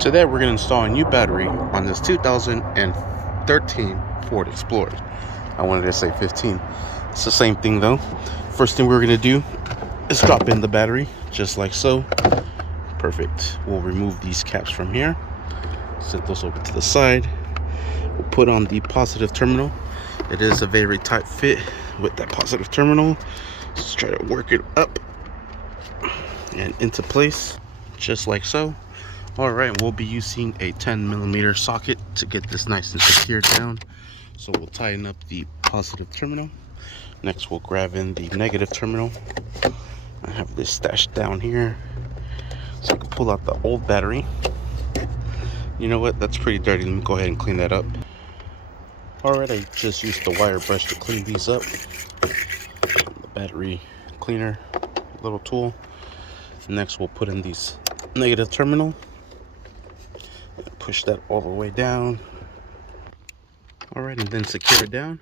Today we're going to install a new battery on this 2013 Ford Explorer. I wanted to say 15. It's the same thing though. First thing we're going to do is drop in the battery just like so. Perfect. We'll remove these caps from here. Set those over to the side. We'll put on the positive terminal. It is a very tight fit with that positive terminal. Let's try to work it up and into place just like so. Alright, we'll be using a 10mm socket to get this nice and secure down. So we'll tighten up the positive terminal. Next we'll grab in the negative terminal. I have this stashed down here so I can pull out the old battery. You know what, that's pretty dirty. Let me go ahead and clean that up. Alright, I just used the wire brush to clean these up. The battery cleaner, little tool. Next we'll put in these negative terminal. Push that all the way down. Alright, and then secure it down.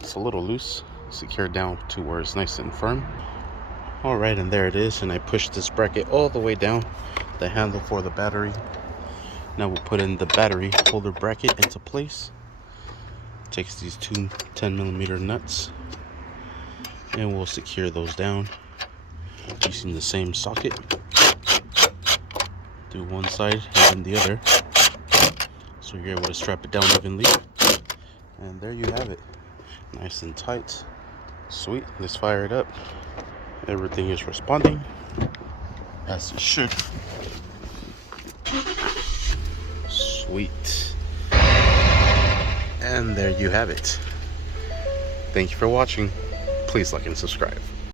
It's a little loose. Secure it down to where it's nice and firm. Alright, and there it is. And I pushed this bracket all the way down, the handle for the battery. Now we'll put in the battery holder bracket into place. Takes these two 10mm nuts and we'll secure those down using the same socket. Do one side and then the other, so you're able to strap it down evenly. And there you have it, nice and tight. Sweet. Let's fire it up. Everything is responding as it should. Sweet. And there you have it. Thank you for watching. Please like and subscribe.